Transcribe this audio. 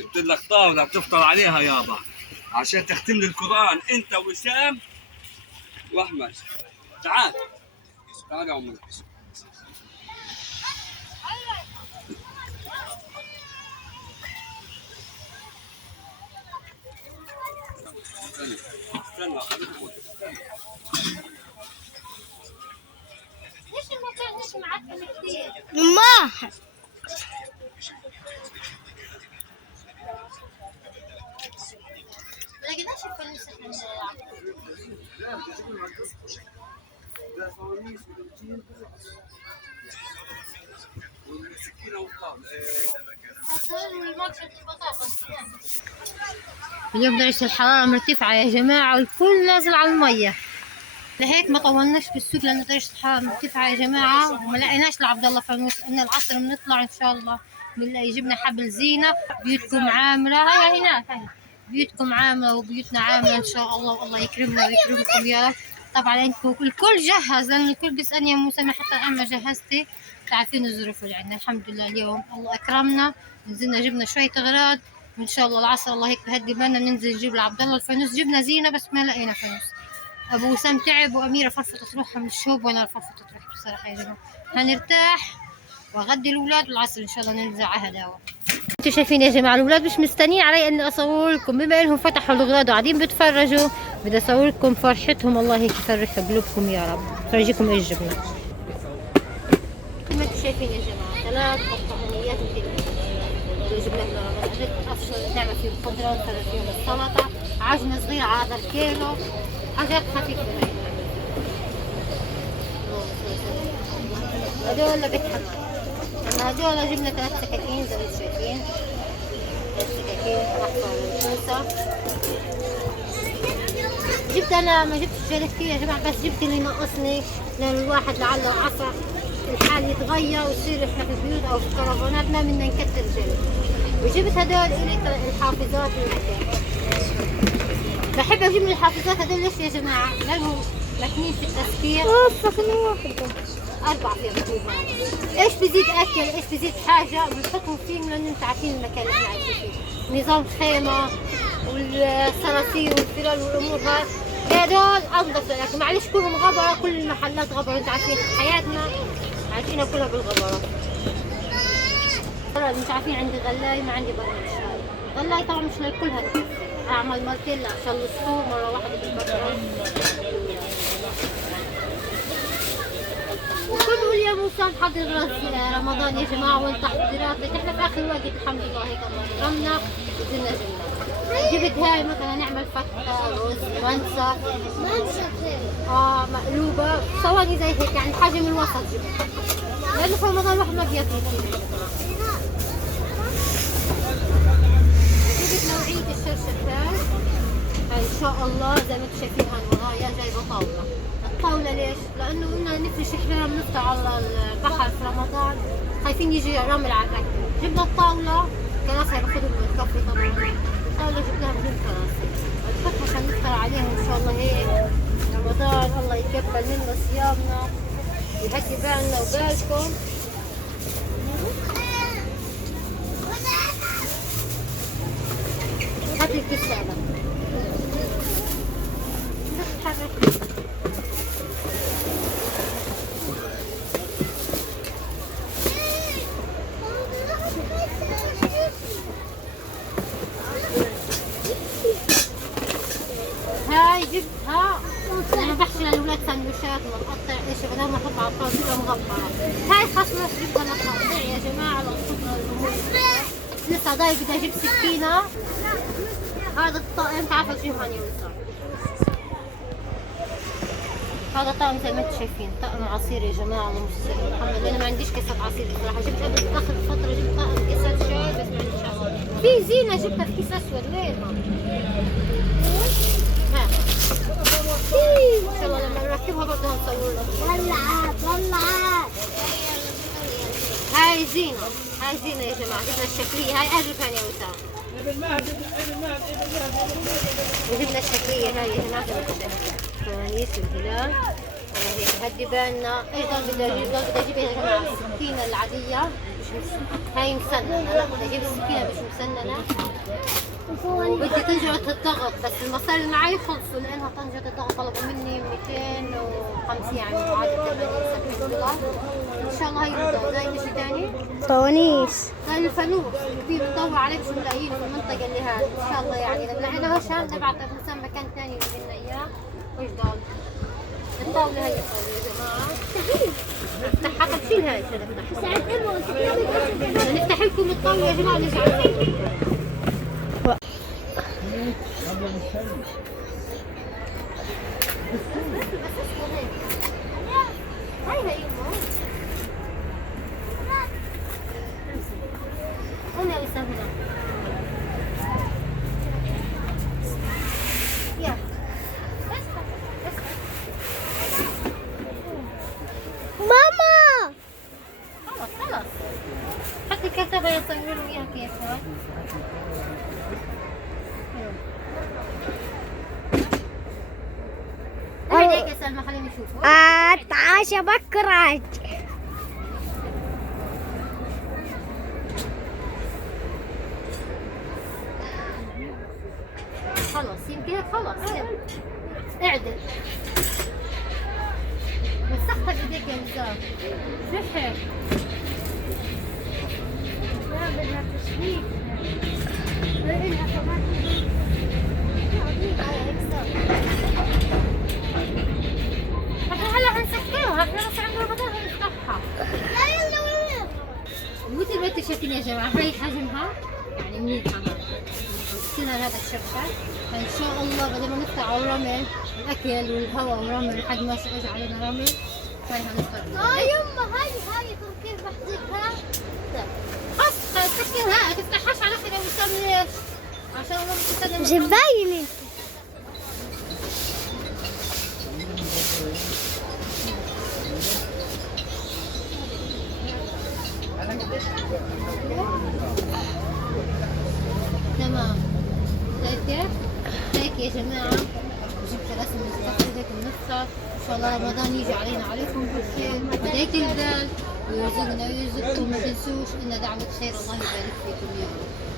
جبت لك طاولة بتفطر عليها يابا عشان تختم لي القرآن أنت وسام وأحمد. تعال تعال يا عمر. استنى ليش المكان مش معفن كثير؟ ما لقيناش الفلوس احنا نلعب. اليوم درجة الحرارة مرتفعة يا جماعة والكل نازل على المية، لهيك ما طولناش بالسوق لأنه درجة الحرارة مرتفعة يا جماعة، وما لقيناش لعبد الله فانوس. إن العصر بنطلع إن شاء الله بنلاقي جبنا حبل زينة. بيوتكم عامرة، هيا هناك هيا بيوتكم عامرة وبيوتنا عامرة إن شاء الله، والله يكرمنا ويكرمكم يا رب. طبعا انتم الكل جهز، لأن الكل بيسألني يا موسى ما حتى أنا جهزتي. عارفين الظروف اللي عندنا، الحمد لله اليوم الله أكرمنا، نزلنا جبنا شوية أغراض، وإن شاء الله العصر الله هيك بهدي بالنا ننزل نجيب لعبد الله الفانوس. جبنا زينة بس ما لقينا فانوس. أبو وسام تعب وأميرة فرفطت روحها من الشوب وأنا فرفطت روحي بصراحة يا جماعة. هنرتاح وأغدي الأولاد والعصر إن شاء الله ننزل على هداوة. انتوا شايفين يا جماعة الأولاد مش مستنيين علي إني أصور لكم، بما إنهم فتحوا الأغراض وقاعدين بتفرجوا بدي أصور لكم فرحتهم. الله هيك يفرح قلوبكم يا رب. فرجيكم إيش جبنا. كما انتوا شايفين يا جماعة 3 برتقانيات جبنا لنا أفشل نعمل فيهم خضرة ونفرج فيهم السلطة، عجنة صغيرة 10 كيلو، حاجات خفيفة. هدول بيضحكوا. أما هدول جبنا 3 سكاكين زي ما شايفين، 3 سكاكين أحمر للكوسة. جبت أنا ما جبتش جلد كتير يا جماعة، بس جبت اللي ناقصني لأن الواحد لعله العصر الحال يتغير ويصير إحنا في البيوت أو في الكرفانات ما بدنا نكتر جلد. وجبت هدول إلي الحافظات والأكل. بحب أجيب من الحافظات هدول ليش يا جماعة؟ لأنهم مكنين في التسكير. فكنا واحدة 4 في ركوبة. إيش بزيد أكل إيش بزيد حاجة بنحطهم فيهم، لأن أنتم عارفين المكان اللي إحنا عايشين فيه، نظام خيمة والصراصير والفلل والأمور هاي. هدول أنظف لك، معلش كلهم غبرة، كل المحلات غبرة، أنتم عارفين حياتنا عايشينها كلها بالغبرة. مش عارفين عندي غلاية ما عندي برد شاي. غلاية طبعا مش للكل هتكفي، أعمل مرتين عشان الصور مرة واحدة بالبكرة. وكل اليوم وصل حضر رمضان يا جماعة وين تحضيراتك. احنا في آخر وقت الحمد لله هيك الله كرمنا وزلنا جبنا. جبت هاي مثلا نعمل فتة رز منسف مقلوبة صواني زي هيك يعني الحجم الوسط جبت، لأنه في رمضان الواحد ما بياكل كثير. جبت نوعية الشرشفان هاي إن شاء الله زي ما انتم شايفين. هاي ورايا جايبة طاولة. الطاولة ليش؟ لأنه بدنا نفرش حرام نفطر على البحر في رمضان، خايفين يجي رمل على الأكل. جبنا الطاولة كراسي باخذهم بالكافي طبعا. الطاولة جبناها بدون كراسي الفتحة عشان نفطر عليها إن شاء الله هيك رمضان. الله يتقبل منا صيامنا ويهدي بالنا وبالكم. هات الكسالة هاي جبتها. انا بحشي للاولاد سندوتشات وبقطع ايش بدل ما احط على الطاوله مغبره. هاي خصله جبتها للتقطيع يا جماعه للصبر الامور. لسه ضايق بدي اجيب سكينه. هذا الطقم انت عارفه تجيبها يا وسام. هذا طقم زي ما انتم شايفين طقم عصير يا جماعه ومستحيل الحمد لله. انا ما عنديش كيسة عصير بصراحه. جبت قبل اخر فتره جبت طقم كيسة شاي بس ما عنديش عصير. في زينه جبتها في كيس اسود وينها؟ ها ان شاء الله لما نركبها برضه هنصور لكم. طلعت هاي زينه يا جماعه. جبنا الشكليه هاي اجر ثانيه يا وسام. وجبنا الشكليه هاي هناك فوانيس الهلال. الله هيك هدي بالنا. ايضا بدي اجيب يا جماعه السكينه العاديه مش هاي مسننة، لا بدي اجيب السكينة مش مسننة وبدي طنجرة الضغط، بس المصاري اللي معي خلصوا لانها طنجرة الضغط طلبوا مني 250 يعني معادل 70 دولار. ان شاء الله هي بتضل. هاي شيء ثاني فوانيس. هاي الفانوس في بندور عليه مش ملاقيين في المنطقة اللي هذه. ان شاء الله يعني لما لقينا هشام نبعته مثلا مكان ثاني يجيب لنا اياه وش ضل. الطاولة هي الطاولة يا جماعة. افتحها طب شيل هاي عشان افتحها. نفتح لكم الطاولة يا جماعة ونرجع نصور. هاي هي يمه. هنا وسام هنا. يا. ماما خلاص حتى الكتابة يصوروا وياها كيف ها؟ هيك يا سلمى خليني اشوفه. اتعشى بكرة. خلاص يمكن خلاص اعدل. مسختها بايديك يا نزار. ريحك. لا بدها تشويش. بدها كمان. احنا هلا حنسكرها، احنا بس عندنا رمضان هنفتحها. مثل ما انتم شايفين يا جماعه هاي حجمها يعني منيحه هذا. مسكينها هذا الشبكه ان شاء الله بدل ما نفتح على الرمل الاكل والهواء والرمل لحد ما يجي علينا رمل هاي هنفتح. يما هاي كيف بحذفها؟ خلاص سكرها ما تفتحهاش على اخر وسام ليش؟ عشان ما تستخدم. مش مبين. تمام. شايف كيف؟ هيك يا جماعة جبت رسم مستقبل هيك بنفسر ان شاء الله رمضان يجي علينا عليكم بالخير بداية البال ويرزقنا ويرزقكم. ما تنسوش ان دعوة خير الله يبارك فيكم يا رب.